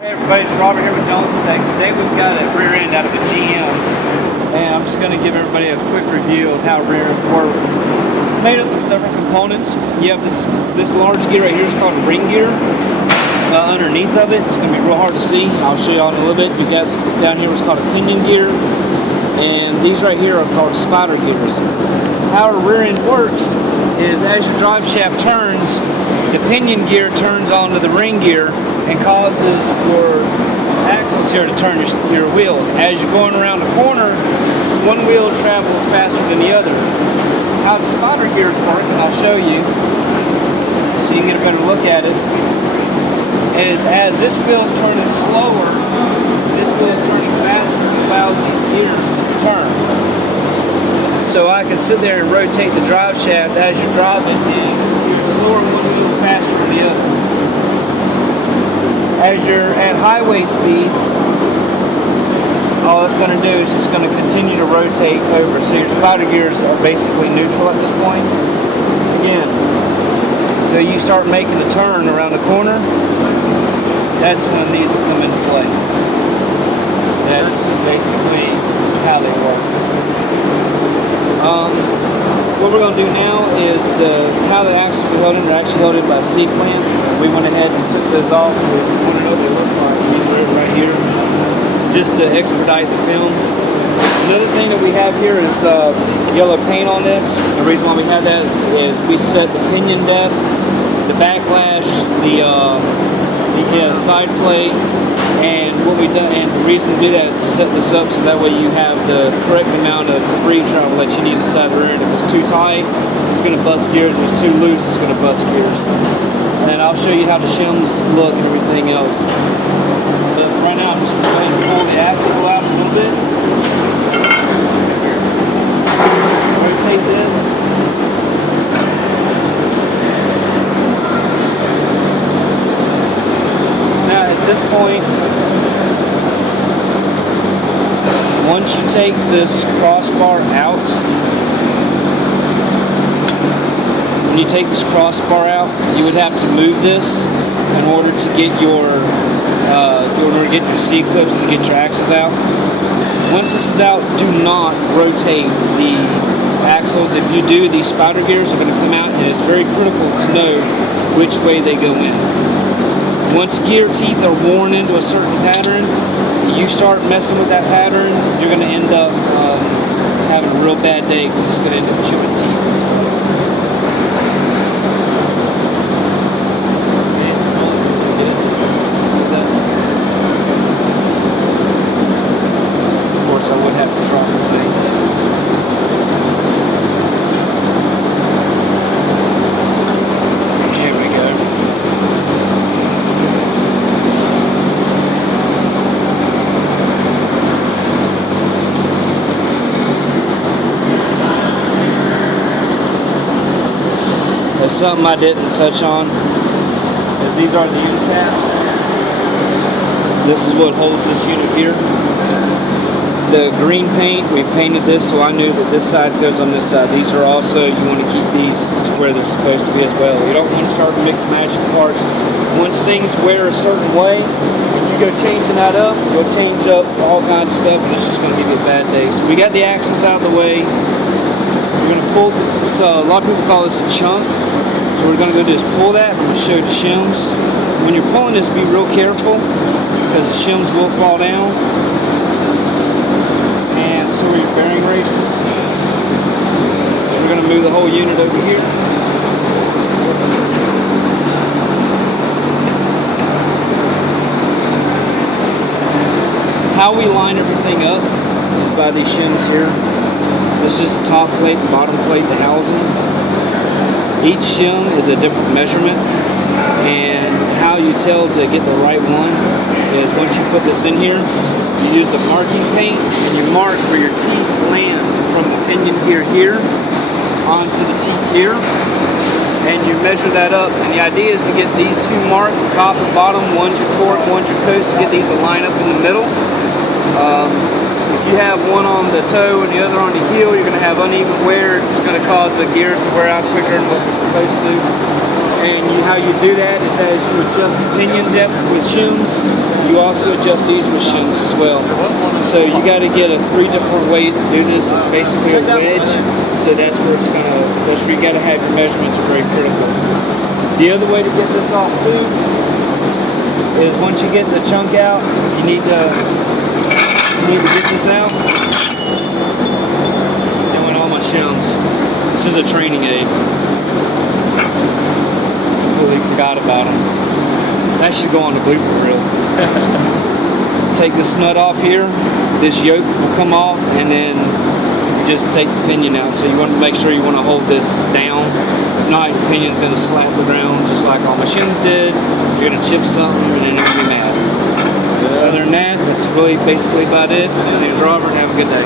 Hey everybody, it's Robert here with Jones Tech. Today we've got a rear end out of a GM, and I'm just going to give everybody a quick review of how rear ends work. It's made up of several components. You have this large gear right here is called a ring gear. Underneath of it, it's going to be real hard to see. I'll show you all in a little bit. You've got down here what's called a pinion gear, and these right here are called spider gears. How a rear end works is as your drive shaft turns, the pinion gear turns onto the ring gear and causes your axles here to turn your wheels. As you're going around the corner, one wheel travels faster than the other. How the spider gears work, and I'll show you so you can get a better look at it, is as this wheel is turning slower, this wheel is turning faster, and allows these gears to turn. So I can sit there and rotate the drive shaft as you're driving, and you're slower one wheel, faster than the other. As you're at highway speeds, all it's going to do is just going to continue to rotate over. So your spider gears are basically neutral at this point. Again, until you start making a turn around the corner, that's when these will come into play. That's basically how they work. What we're going to do now is how the axles are loaded. They're actually loaded by C-clamp. We went ahead and took those off. We pointed out what they look like. These are right here, just to expedite the film. Another thing that we have here is yellow paint on this. The reason why we have that is we set the pinion depth, the backlash, the side plate, and what we done. And the reason to do that is to set this up so that way you have the correct amount of free travel that you need inside the rear end. If it's too tight, it's going to bust gears. If it's too loose, it's going to bust gears. And I'll show you how the shims look and everything else. But right now, I'm just going to go ahead and pull the axle out a little bit. Rotate this. Now, at this point, once you take this crossbar out, when you take this crossbar out, you would have to move this in order to get your C-clips to get your axles out. Once this is out, do not rotate the axles. If you do, these spider gears are going to come out, and it's very critical to know which way they go in. Once gear teeth are worn into a certain pattern, you start messing with that pattern, you're going to end up having a real bad day because it's going to end up chewing teeth and stuff. Of course, I would have to drop the thing. There we go. That's something I didn't touch on, as these are the unit caps. This is what holds this unit here. The green paint, we painted this so I knew that this side goes on this side. These are also, you want to keep these to where they're supposed to be as well. You don't want to start mix matching parts. Once things wear a certain way, if you go changing that up, you'll change up all kinds of stuff, and it's just going to give you a bad day. So we got the axles out of the way. We're going to pull this, a lot of people call this a chunk. So what we're going to go do is pull that. I'm going to show you the shims. When you're pulling this, be real careful because the shims will fall down. And so are your bearing races. So we're going to move the whole unit over here. How we line everything up is by these shims here. This is just the top plate, the bottom plate, the housing. Each shim is a different measurement, and how you tell to get the right one is once you put this in here, you use the marking paint and you mark where your teeth land from the pinion gear here onto the teeth here, and you measure that up. And the idea is to get these two marks, top and bottom, one's your torque, one's your coast, to get these to line up in the middle. If you have one on the toe and the other on the heel, you're going to have uneven wear. It's going to cause the gears to wear out quicker than what they're supposed to. And how you do that is as you adjust the pinion depth with shims, you you also adjust these with shims as well. So you got to get 3 different ways to do this. It's basically a wedge, so that's where you got to have your measurements are very critical. The other way to get this off too is once you get the chunk out, you need to get this out. And with all my shims, this is a training aid. Completely forgot about them. That should go on the blooper reel. Take this nut off here, this yoke will come off, and then you just take the pinion out. So you want to make sure you want to hold this down. If not, your pinion's going to slap the ground just like all my shims did. You're going to chip something and then you're going to be mad. Other than that, that's really basically about it. My name's Robert. Have a good day.